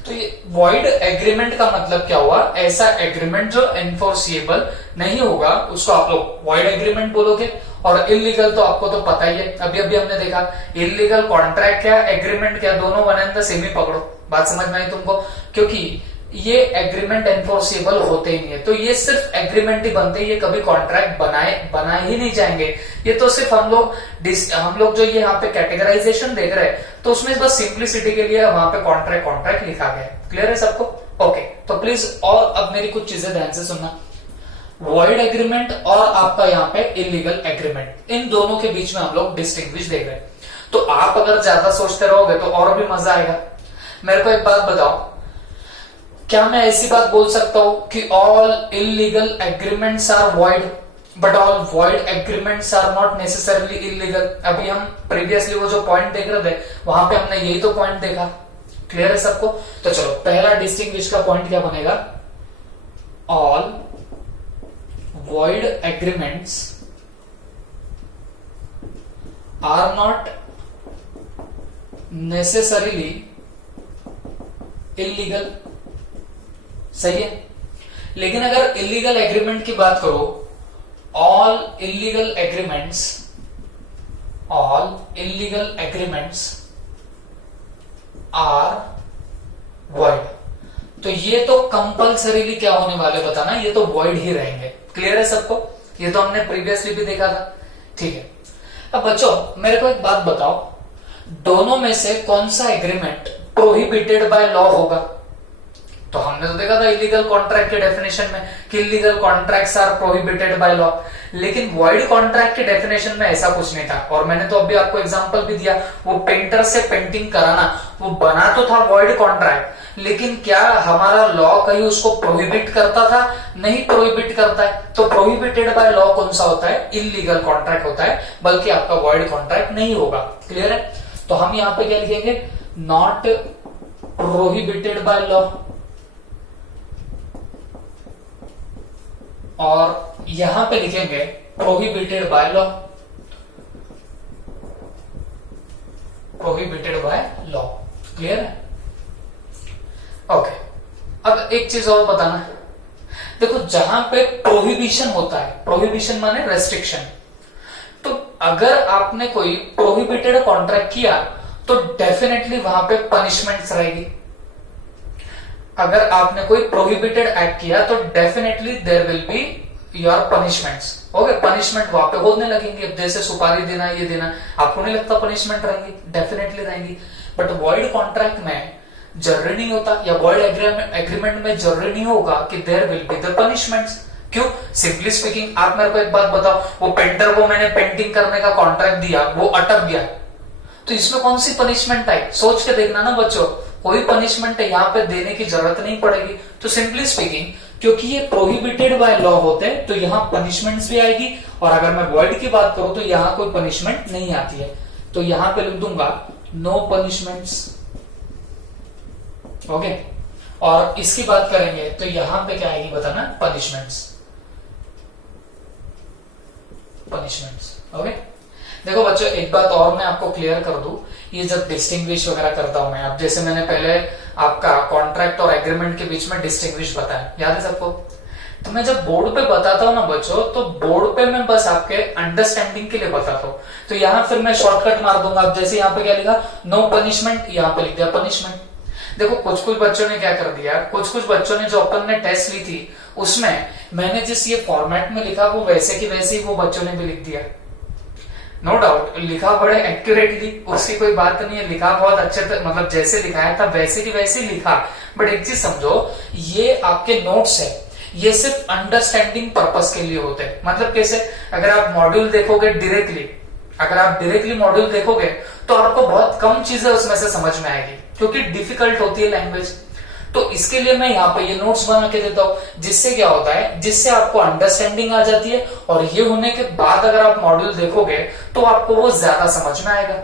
तो ये वॉइड एग्रीमेंट का मतलब क्या हुआ, ऐसा एग्रीमेंट जो एनफोर्सिएबल नहीं होगा उसको आप लोग वॉइड एग्रीमेंट बोलोगे। और इलीगल तो आपको तो पता ही है, अभी अभी हमने देखा इलीगल कॉन्ट्रैक्ट क्या, एग्रीमेंट क्या, दोनों वन एंड द सेम ही पकड़ो। बात समझ में आई तुमको, क्योंकि ये एग्रीमेंट एनफोर्सिएबल होते ही नहीं है, तो ये सिर्फ एग्रीमेंट ही बनते हैं, ये कभी कॉन्ट्रैक्ट बनाए ही नहीं जाएंगे। ये तो सिर्फ हम लोग जो ये यहाँ पे कैटेगराइजेशन देख रहे हैं तो उसमें बस सिंप्लिसिटी के लिए वहां पे कॉन्ट्रैक्ट लिखा गया है। क्लियर है सबको? ओके, तो प्लीज और अब मेरी कुछ चीजें ध्यान से सुनना। वॉइड एग्रीमेंट और आपका यहाँ पे इलीगल एग्रीमेंट, इन दोनों के बीच में हम लोग डिस्टिंग्विश देख रहे हैं। तो आप अगर ज्यादा सोचते रहोगे तो और भी मजा आएगा। मेरे को एक बात बताओ, क्या मैं ऐसी बात बोल सकता हूं कि all illegal agreements are void but all void agreements are not necessarily illegal? अभी हम प्रीवियसली वो जो पॉइंट देख रहे थे वहां पे हमने यही तो पॉइंट देखा। क्लियर है सबको? तो चलो पहला डिस्टिंग्विश का पॉइंट क्या बनेगा, all void agreements are not necessarily illegal. सही है, लेकिन अगर इलीगल एग्रीमेंट की बात करो, all illegal agreements are void, तो ये तो कंपल्सरीली क्या होने वाले बताना, ये तो वॉइड ही रहेंगे। क्लियर है सबको? ये तो हमने प्रीवियसली भी देखा था। ठीक है, अब बच्चों मेरे को एक बात बताओ, दोनों में से कौन सा एग्रीमेंट प्रोहिबिटेड बाय लॉ होगा? तो हमने तो देखा था इलीगल कॉन्ट्रैक्ट के डेफिनेशन में कि illegal contracts are prohibited by law, लेकिन वॉइड कॉन्ट्रैक्ट के डेफिनेशन में ऐसा कुछ नहीं था। और मैंने तो अभी आपको एग्जांपल भी दिया, वो पेंटर से पेंटिंग कराना, वो बना तो था वॉइड कॉन्ट्रैक्ट, लेकिन क्या हमारा लॉ कहीं उसको प्रोहिबिट करता था? नहीं प्रोहिबिट करता है। तो प्रोहिबिटेड बाय लॉ कौन सा होता है? इलीगल कॉन्ट्रैक्ट होता है, बल्कि आपका वॉइड कॉन्ट्रैक्ट नहीं होगा। क्लियर है? तो हम यहां पे क्या लिखेंगे, नॉट प्रोहिबिटेड बाय लॉ, और यहां पे लिखेंगे prohibited by law, prohibited by law. Clear है? ओके, अब एक चीज और बताना है, देखो जहां पे प्रोहिबिशन होता है, प्रोहिबिशन माने रेस्ट्रिक्शन, तो अगर आपने कोई प्रोहिबिटेड कॉन्ट्रैक्ट किया तो डेफिनेटली वहां पे पनिशमेंट्स रहेगी। अगर आपने कोई प्रोहिबिटेड एक्ट किया तो definitely there will be your punishments. Okay, punishment वहां पे होने लगेंगे, जैसे सुपारी देना, ये देना, आपको नहीं लगता पनिशमेंट रहेंगी? डेफिनेटली रहेंगी। बट वॉइड कॉन्ट्रैक्ट में जरूरी नहीं होता, या वॉइड एग्रीमेंट में जरूरी नहीं होगा कि there will be the punishments. क्यों? सिंपली स्पीकिंग, आप मेरे को एक बात बताओ, वो पेंटर को मैंने पेंटिंग करने का कॉन्ट्रैक्ट दिया, वो अटक गया, तो इसमें कौन सी पनिशमेंट आई? सोच के देखना ना बच्चों, कोई पनिशमेंट यहाँ पे देने की जरूरत नहीं पड़ेगी। तो सिंपली स्पीकिंग, क्योंकि ये प्रोहिबिटेड बाय लॉ होते हैं तो यहाँ पनिशमेंट्स भी आएगी, और अगर मैं वॉइड की बात करूं तो यहाँ कोई पनिशमेंट नहीं आती है। तो यहां पे लिख दूंगा नो पनिशमेंट्स। ओके, और इसकी बात करेंगे तो यहां पे क्या आएगी बताना, पनिशमेंट्स। ओके, देखो बच्चों एक बात और मैं आपको क्लियर कर दूं, ये जब डिस्टिंग्विश वगैरह करता हूं मैं, अब जैसे मैंने पहले आपका कॉन्ट्रैक्ट और एग्रीमेंट के बीच में डिस्टिंग्विश बताया, याद है सबको? तो मैं जब बोर्ड पे बताता हूं ना बच्चों, तो बोर्ड पे मैं बस आपके अंडरस्टैंडिंग के लिए बताता हूं। तो यहां फिर मैं शॉर्टकट मार दूंगा, अब जैसे यहाँ पे क्या लिखा, नो पनिशमेंट, यहाँ पे लिख दिया पनिशमेंट। देखो कुछ बच्चों ने क्या कर दिया, कुछ बच्चों ने जो अपन ने टेस्ट ली थी उसमें मैंने जिस ये फॉर्मेट में लिखा वो वैसे की वैसे ही वो बच्चों ने भी लिख दिया। नो डाउट लिखा बड़े एक्यूरेटली, उसकी कोई बात नहीं है, लिखा बहुत अच्छे मतलब जैसे लिखाया था वैसे की वैसे लिखा। बट एक चीज समझो, ये आपके नोट्स है, ये सिर्फ अंडरस्टैंडिंग पर्पस के लिए होते हैं। मतलब कैसे, अगर आप मॉड्यूल देखोगे डायरेक्टली, अगर आप डायरेक्टली मॉड्यूल देखोगे तो आपको बहुत कम चीजें उसमें से समझ में आएगी, क्योंकि डिफिकल्ट होती है लैंग्वेज। तो इसके लिए मैं यहाँ पे ये नोट्स बना के देता हूं, जिससे क्या होता है, जिससे आपको अंडरस्टैंडिंग आ जाती है, और ये होने के बाद अगर आप मॉड्यूल देखोगे तो आपको वो ज्यादा समझ में आएगा।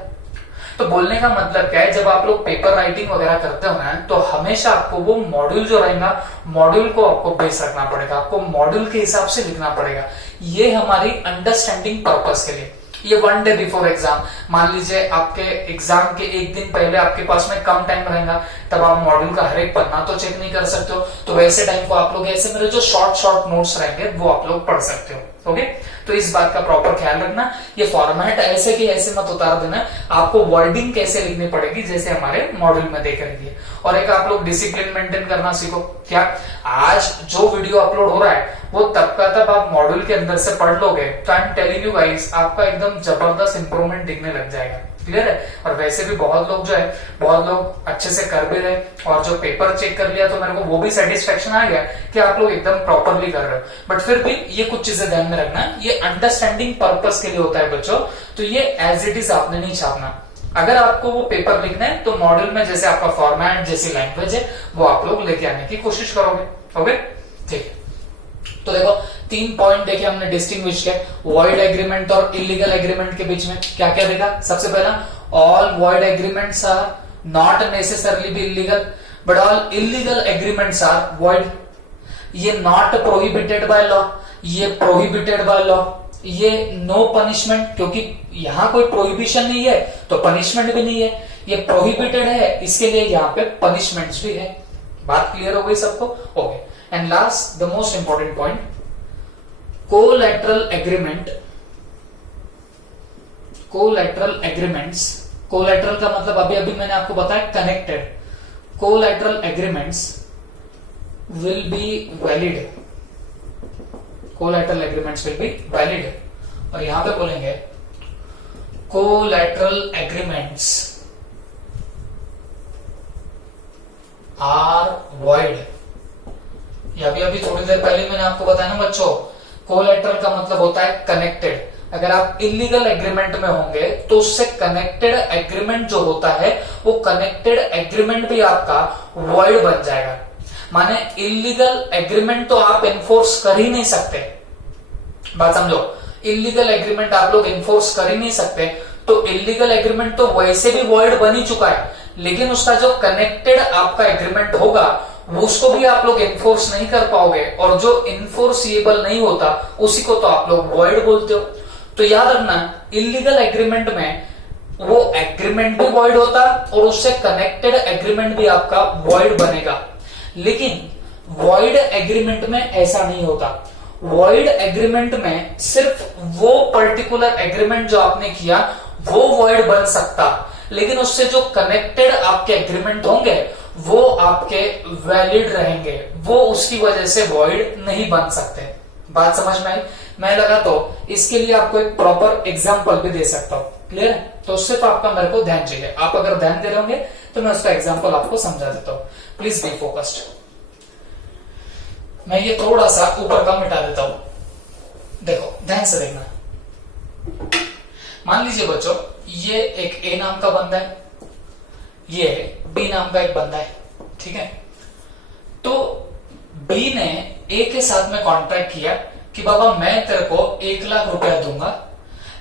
तो बोलने का मतलब क्या है, जब आप लोग पेपर राइटिंग वगैरह करते हो ना, तो हमेशा आपको वो मॉड्यूल जो रहेगा, मॉड्यूल को आपको बेस रखना पड़ेगा, आपको मॉड्यूल के हिसाब से लिखना पड़ेगा। ये हमारी अंडरस्टैंडिंग पर्पस के लिए। ये 1 डे बिफोर एग्जाम, मान लीजिए आपके एग्जाम के एक दिन पहले आपके पास में कम टाइम रहेगा, तब आप मॉड्यूल का हर एक पन्ना तो चेक नहीं कर सकते हो, तो वैसे टाइम को आप लोग ऐसे मेरे जो शॉर्ट नोट्स रहेंगे वो आप लोग पढ़ सकते हो। ओके, तो इस बात का प्रॉपर ख्याल रखना। ये फॉर्मेट ऐसे कि ऐसे मत उतार देना, आपको वर्डिंग कैसे लिखनी पड़ेगी जैसे हमारे मॉड्यूल में देख रही है। और एक आप लोग डिसिप्लिन मेंटेन करना सीखो। क्या आज जो वीडियो अपलोड हो रहा है वो तब का तब आप मॉड्यूल के अंदर से पढ़ लोगे, तो I am telling you guys, आपका एकदम जबरदस्त इंप्रूवमेंट दिखने लग जाएगा। क्लियर है? और वैसे भी बहुत लोग जो है, बहुत लोग अच्छे से कर भी रहे, और जो पेपर चेक कर लिया तो मेरे को वो भी सेटिस्फेक्शन आ गया कि आप लोग एकदम प्रॉपरली कर रहे हो। बट फिर भी ये कुछ चीजें ध्यान में रखना, ये अंडरस्टैंडिंग पर्पस के लिए होता है बच्चों, तो ये एज इट इज आपने नहीं छापना। अगर आपको वो पेपर लिखना है तो मॉड्यूल में जैसे आपका फॉर्मेट, जैसी लैंग्वेज है, वो आप लोग लेके आने की कोशिश करोगे। ओके, ठीक है। तो देखो 3 पॉइंट देखे हमने डिस्टिंग्विश के, वॉइड एग्रीमेंट और इलीगल एग्रीमेंट के बीच में क्या क्या देखा। सबसे पहला, all void agreements are not necessarily be illegal, but all illegal agreements are void. ये नॉट प्रोहिबिटेड बाय लॉ, ये प्रोहिबिटेड बाय लॉ, ये नो पनिशमेंट, क्योंकि यहां कोई प्रोहिबिशन नहीं है तो पनिशमेंट भी नहीं है, ये प्रोहिबिटेड है, इसके लिए यहाँ पे पनिशमेंट्स भी है। बात क्लियर हो गई सबको? Okay. And last the most important point, collateral agreement, collateral agreements, collateral का मतलब अभी अभी मैंने आपको बताया connected, collateral agreements will be valid, collateral agreements will be valid. और यहां पे बोलेंगे कोलैटरल एग्रीमेंट्स आर वॉइड। अभी थोड़ी देर पहले मैंने आपको बताया ना बच्चों, कोलैटरल का मतलब होता है कनेक्टेड। अगर आप इलीगल एग्रीमेंट में होंगे तो उससे कनेक्टेड एग्रीमेंट जो होता है, वो कनेक्टेड एग्रीमेंट भी आपका वॉइड बन जाएगा। माने इलीगल एग्रीमेंट तो आप एनफोर्स कर ही नहीं सकते, बात समझो, इलीगल एग्रीमेंट आप लोग एनफोर्स कर ही नहीं सकते, तो इलीगल एग्रीमेंट तो वैसे भी वॉइड बन ही चुका है, लेकिन उसका जो कनेक्टेड आपका एग्रीमेंट होगा वो उसको भी आप लोग एनफोर्स नहीं कर पाओगे, और जो इनफोर्सिएबल नहीं होता उसी को तो आप लोग वॉइड बोलते हो। तो याद रखना, इलीगल एग्रीमेंट में वो एग्रीमेंट भी वॉइड होता और उससे कनेक्टेड एग्रीमेंट भी आपका वॉइड बनेगा, लेकिन वॉइड एग्रीमेंट में ऐसा नहीं होता। वॉइड एग्रीमेंट में सिर्फ वो पर्टिकुलर एग्रीमेंट जो आपने किया वो वॉइड बन सकता, लेकिन उससे जो कनेक्टेड आपके एग्रीमेंट होंगे वो आपके वैलिड रहेंगे, वो उसकी वजह से वॉइड नहीं बन सकते। बात समझ में आई? मैं लगा तो इसके लिए आपको एक प्रॉपर एग्जांपल भी दे सकता हूं। क्लियर है? तो सिर्फ आपका मेरे को ध्यान चाहिए, आप अगर ध्यान दे रहे होंगे तो मैं उसका एग्जांपल आपको समझा देता हूं। Please be focused. मैं ये थोड़ा सा ऊपर का मिटा देता हूं, देखो ध्यान से देखना। मान लीजिए बच्चों, ये एक ए नाम का बंदा है, ये बी नाम का एक बंदा है, ठीक है। तो बी ने ए के साथ में कॉन्ट्रैक्ट किया कि बाबा मैं तेरे को 1 लाख रुपया दूंगा,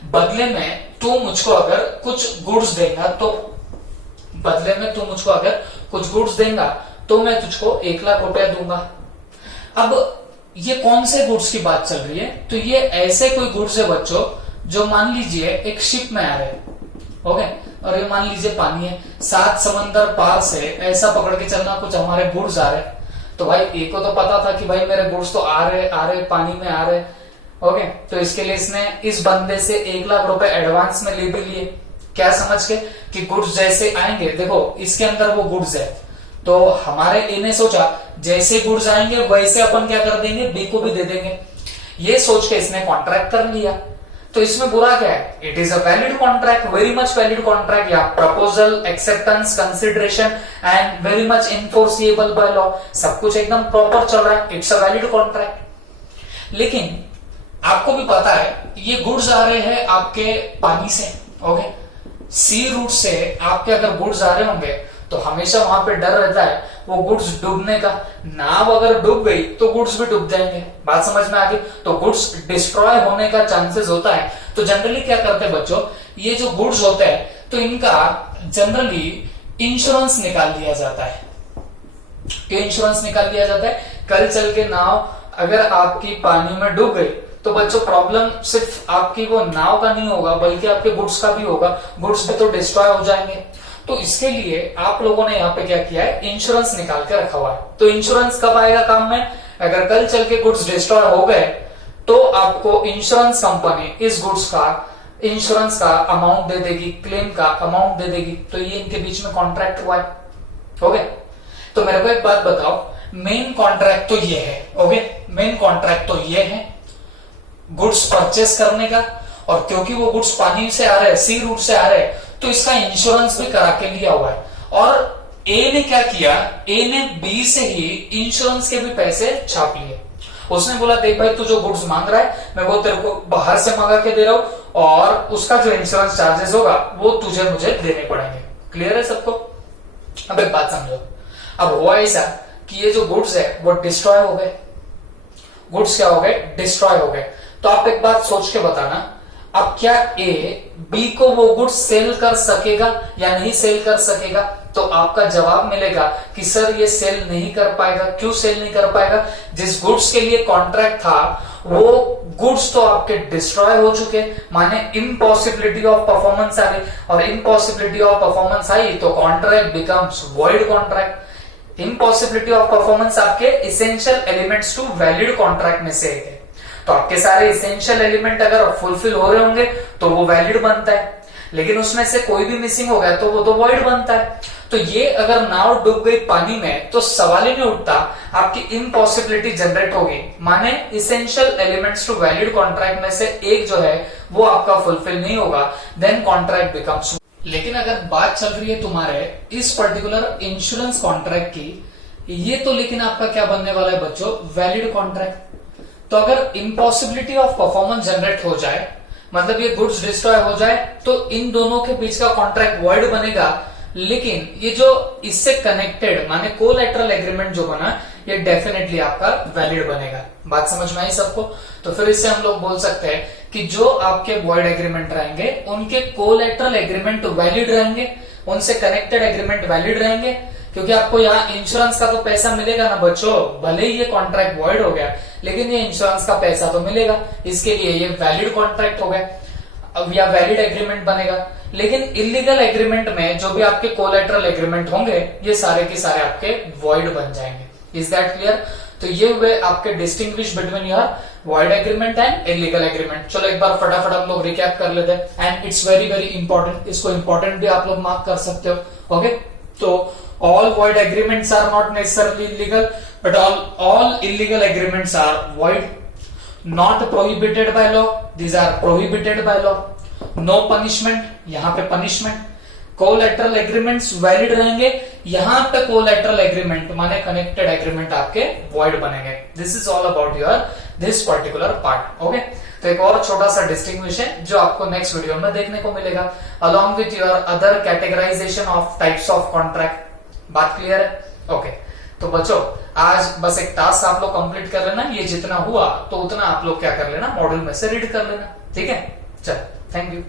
बदले में तू मुझको अगर कुछ गुड्स देगा, तो बदले में तू मुझको अगर कुछ गुड्स देगा तो मैं तुझको 1 लाख रुपया दूंगा। अब ये कौन से गुड्स की बात चल रही है? तो ये ऐसे कोई गुड्स है बच्चों जो मान लीजिए एक शिप में आ रहे हैं, ओके, और ये मान लीजिए पानी है, 7 समंदर पार से ऐसा पकड़ के चलना कुछ हमारे गुड्स आ रहे। तो भाई ए को तो पता था कि भाई मेरे गुड्स तो आ रहे पानी में आ रहे, ओके, तो इसके लिए इसने इस बंदे से 1 लाख रुपए एडवांस में ले भी लिए, क्या समझ के कि गुड्स जैसे आएंगे, देखो इसके अंदर वो गुड्स है, तो हमारे ए ने सोचा जैसे गुड्स आएंगे वैसे अपन क्या कर देंगे, बी को भी दे देंगे। ये सोच के इसने कॉन्ट्रैक्ट कर लिया। तो तो इसमें बुरा क्या है? It is a valid contract, very much valid contract, या proposal, acceptance, consideration and very much enforceable by law, सब कुछ एकदम प्रॉपर चल रहा है, इट्स अ वैलिड कॉन्ट्रैक्ट। लेकिन आपको भी पता है ये गुड्स आ रहे हैं आपके पानी से, ओके, सी रूट से आपके अगर गुड्स आ रहे होंगे तो हमेशा वहां पे डर रहता है वो गुड्स डूबने का। नाव अगर डूब गई तो गुड्स भी डूब जाएंगे, बात समझ में आ गई? तो गुड्स डिस्ट्रॉय होने का चांसेस होता है। तो जनरली क्या करते हैं बच्चों, ये जो गुड्स होते हैं तो इनका जनरली इंश्योरेंस निकाल लिया जाता है। क्यों इंश्योरेंस निकाल लिया जाता है? कल चल के नाव अगर आपकी पानी में डूब गई तो बच्चों प्रॉब्लम सिर्फ आपकी वो नाव का नहीं होगा बल्कि आपके गुड्स का भी होगा, गुड्स भी तो डिस्ट्रॉय हो जाएंगे। तो इसके लिए आप लोगों ने यहाँ पे क्या किया है, इंश्योरेंस निकाल के रखा हुआ है। तो इंश्योरेंस कब आएगा काम में? अगर कल चल के गुड्स डिस्ट्रॉय हो गए तो आपको इंश्योरेंस कंपनी इस गुड्स का इंश्योरेंस का अमाउंट दे देगी, क्लेम का अमाउंट दे देगी। तो ये इनके बीच में कॉन्ट्रैक्ट हुआ है, ओके। तो मेरे को एक बात बताओ, मेन कॉन्ट्रैक्ट तो ये है, ओके, मेन कॉन्ट्रैक्ट तो ये है गुड्स परचेस करने का, और क्योंकि वो गुड्स पानी से आ रहे हैं, सी रूट से आ रहे हैं, तो इसका इंश्योरेंस भी करा के लिया हुआ है। और ए ने क्या किया, ए ने बी से ही इंश्योरेंस के भी पैसे छाप लिए। उसने बोला देख भाई तू जो गुड्स मांग रहा है मैं वो तेरे को बाहर से मंगा के दे रहा हूं और उसका जो इंश्योरेंस चार्जेस होगा वो तुझे मुझे देने पड़ेंगे। क्लियर है सबको? अब एक बात समझो, अब हुआ ऐसा कि ये जो गुड्स है वो डिस्ट्रॉय हो गए। गुड्स क्या हो गए? डिस्ट्रॉय हो गए। तो आप एक बात सोच के बताना, अब क्या ए बी को वो गुड्स सेल कर सकेगा या नहीं सेल कर सकेगा? तो आपका जवाब मिलेगा कि सर ये सेल नहीं कर पाएगा। क्यों सेल नहीं कर पाएगा? जिस गुड्स के लिए कॉन्ट्रैक्ट था वो गुड्स तो आपके डिस्ट्रॉय हो चुके, माने इम्पॉसिबिलिटी ऑफ परफॉर्मेंस आ गई, और इम्पॉसिबिलिटी ऑफ परफॉर्मेंस आई तो contract becomes void contract. Impossibility of performance आपके essential elements to valid contract में से एक है। तो आपके सारे इसेंशियल एलिमेंट अगर फुलफिल हो रहे होंगे तो वो वैलिड बनता है, लेकिन उसमें से कोई भी मिसिंग हो गया तो वो तो वॉइड बनता है। तो ये अगर नाव डूब गई पानी में तो सवाल ही नहीं उठता, आपकी इम्पॉसिबिलिटी जनरेट होगी, माने essential elements to valid contract में से एक जो है वो आपका फुलफिल नहीं होगा, देन कॉन्ट्रैक्ट बिकम्स। लेकिन अगर बात चल रही है तुम्हारे इस पर्टिकुलर इंश्योरेंस कॉन्ट्रैक्ट की, ये तो लेकिन आपका क्या बनने वाला है बच्चों? Valid contract. तो अगर इम्पॉसिबिलिटी ऑफ परफॉर्मेंस जनरेट हो जाए, मतलब ये गुड्स डिस्ट्रॉय हो जाए, तो इन दोनों के बीच का कॉन्ट्रैक्ट वॉइड बनेगा, लेकिन ये जो इससे कनेक्टेड माने कोलैटरल एग्रीमेंट जो बना ये डेफिनेटली आपका वैलिड बनेगा। बात समझ में आई सबको? तो फिर इससे हम लोग बोल सकते हैं कि जो आपके वॉइड एग्रीमेंट रहेंगे उनके कोलैटरल एग्रीमेंट वैलिड रहेंगे, उनसे कनेक्टेड एग्रीमेंट वैलिड रहेंगे, क्योंकि आपको यहाँ इंश्योरेंस का तो पैसा मिलेगा ना बच्चों, भले ही ये कॉन्ट्रैक्ट वॉइड हो गया लेकिन ये इंश्योरेंस का पैसा तो मिलेगा, इसके लिए ये वैलिड कॉन्ट्रैक्ट हो गया अब या वैलिड एग्रीमेंट बनेगा। लेकिन इलीगल एग्रीमेंट में जो भी आपके कोलैटरल एग्रीमेंट होंगे ये सारे के सारे आपके वॉइड बन जाएंगे। Is that clear? तो ये हुए आपके distinguish between your void agreement and illegal agreement. चलो एक बार फटाफट हम लोग रिकैप कर लेते हैं, and it's very very important, इसको इंपॉर्टेंट भी आप लोग मार्क कर सकते हो। ओके, तो all void agreements are not necessarily illegal, but all illegal agreements are void. Not prohibited by law, these are prohibited by law. No punishment, यहाँ पे punishment. Collateral agreements valid रहेंगे, यहाँ पे collateral agreement माने connected agreement आपके void बनेंगे। This is all about your this particular part. Okay? तो एक और छोटा सा डिस्टिंग्विश है जो आपको नेक्स्ट वीडियो में देखने को मिलेगा, along with your other categorization of types of contract. बात क्लियर है? ओके, तो बच्चों आज बस एक टास्क आप लोग कंप्लीट कर लेना, ये जितना हुआ तो उतना आप लोग क्या कर लेना, मॉड्यूल में से रीड कर लेना, ठीक है? चल, थैंक यू।